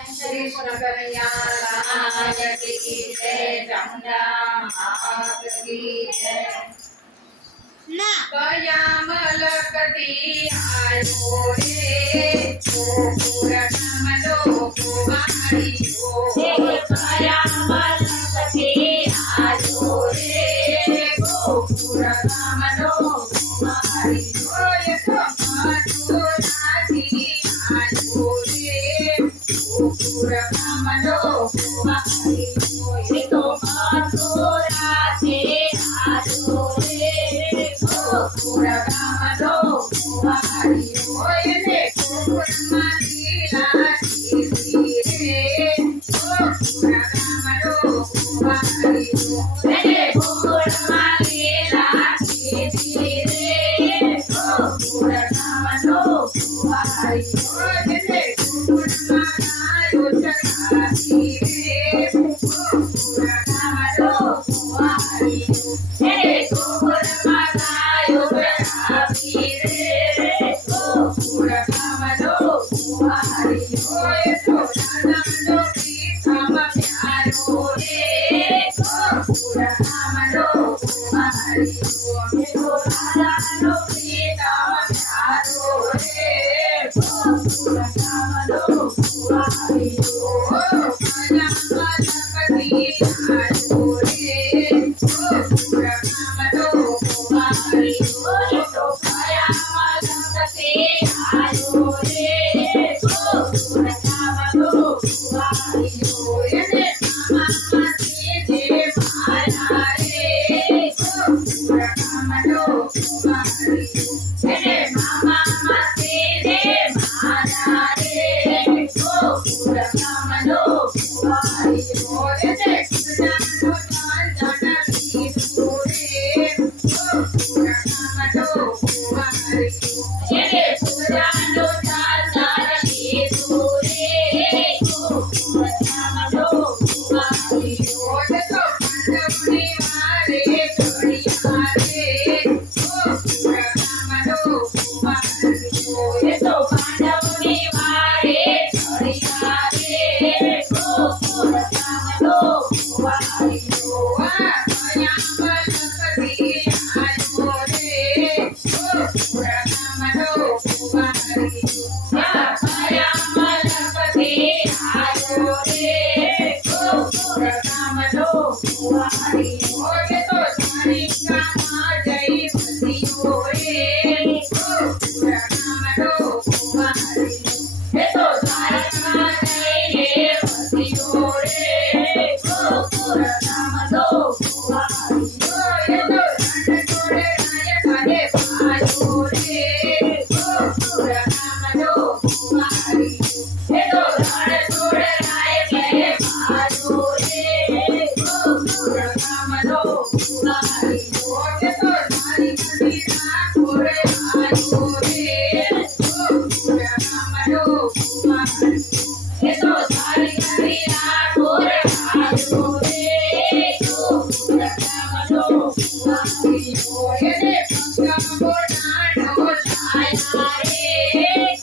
कृष्ण कन्हैया लाल की जय। चामुंडा मात की जय। कयामलकती आयो रे गोपुर कमलो कुमारियो। कयामलकती आयो रे गोपुर कमलो कुमारियो। मथुरासी आयो रे गोपुर कमलो कुमारियो। ये तो मथुरासी आयो रे गोपुर कमलो कुमारियो। ये गोपुर मालीला रे गोपुर कमलो कुमारियो। ये गोपुर मालीला रे गोपुर कमलो कुमारियो। ये गोपुर मालायो चढ़ाती रे गोपुर कमलो कुमारियो। ये गोपुर मालायो चढ़ाती रे गोपुर कमलो कुमारियो। ये तो राधानो प्रीतम प्यारो रे गोपुर कमलो कुमारियो। ये तो राधानो प्रीतम प्यारो रे गोपुर कमलो कुमारियो। कयामलकती आयो रे गोपुर कमलो कुमारियो। ये तो कयामलकती आयो रे गोपुर कमलो कुमारियो। ये मामा सीधे माया रे गोपुर कमलो कुमारियो। ये मामा सीधे माया रे गोपुर कमलो कुमारियो। ये कृष्ण चंदन विष्णु रे गोपुर कमलो कुमारियो। ये कृष्ण चंदन विष्णु रे गोपुर कमलो कुमारियो। ये तो पंडवनी वाले चढ़िया रे गोपुर कमलो कुमारियो। ये तो पंडवनी वाले चढ़िया रे गोपुर कमलो कुमारियो। कयामलकती आयो रे गोपुर कमलो कुमारियो। कयामलकती आयो रे गोपुर कमलो कुमारियो। ये तो चंडिका माँ जय बसियो रे गोपुर कमलो कुमारियो। ये तो द्वारका जय बसियो रे गोपुर कमलो कुमारियो। ये तो रणछोड़ राय काहे पायो रे गोपुर कमलो कुमारियो। ये तो रणछोड़ राय काहे पायो रे गोपुर कमलो कुमारियो। ये तो द्वारिका ठाकुर आयो रे गोपुर कमलो कुमारियो। ये तो द्वारिका ठाकुर आयो रे गोपुर कमलो कुमारियो। ये भक्त बोलाडो छाया रे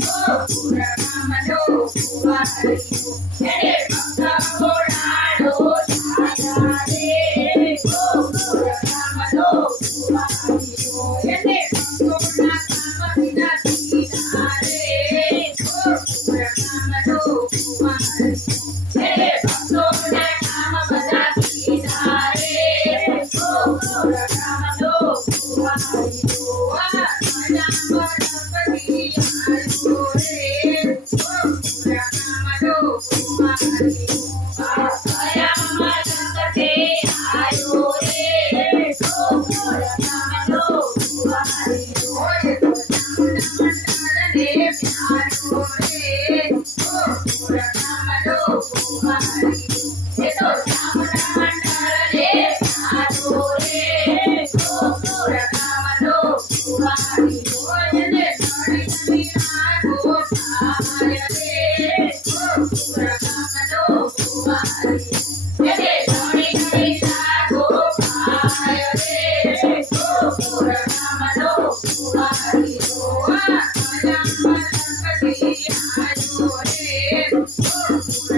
गोपुर कमलो कुमारियो। ये भक्त बोलाडो छाया रे गोपुर कमलो कुमारियो। ये भक्तों काम बिना सीधा रे गोपुर कमलो कुमारियो। ये भक्तों काम बिना सीधा रे गोपुर कमलो कुमारियो। कयामलकती आयो रे गोपुर कमलो कुमारियो। कयामलकती आयो रे गोपुर कमलो कुमारियो। ये तो चामुंडा मंडल प्यारो रे गोपुर कमलो कुमारियो। ये तो चामुंडा मंडल प्यारो रे गोपुर कमलो कुमारियो। ये चढ़िया गोपाल रे गोपुर कमलो कुमारियो। ये चढ़िया गोपाल रे गोपुर कमलो कुमारियो। कयामलकती आयो रे गोपुर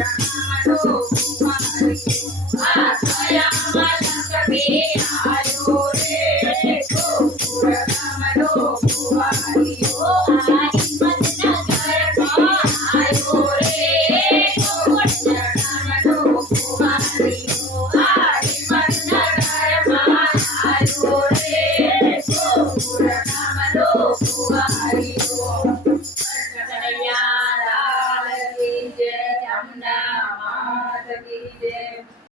ગોકુળ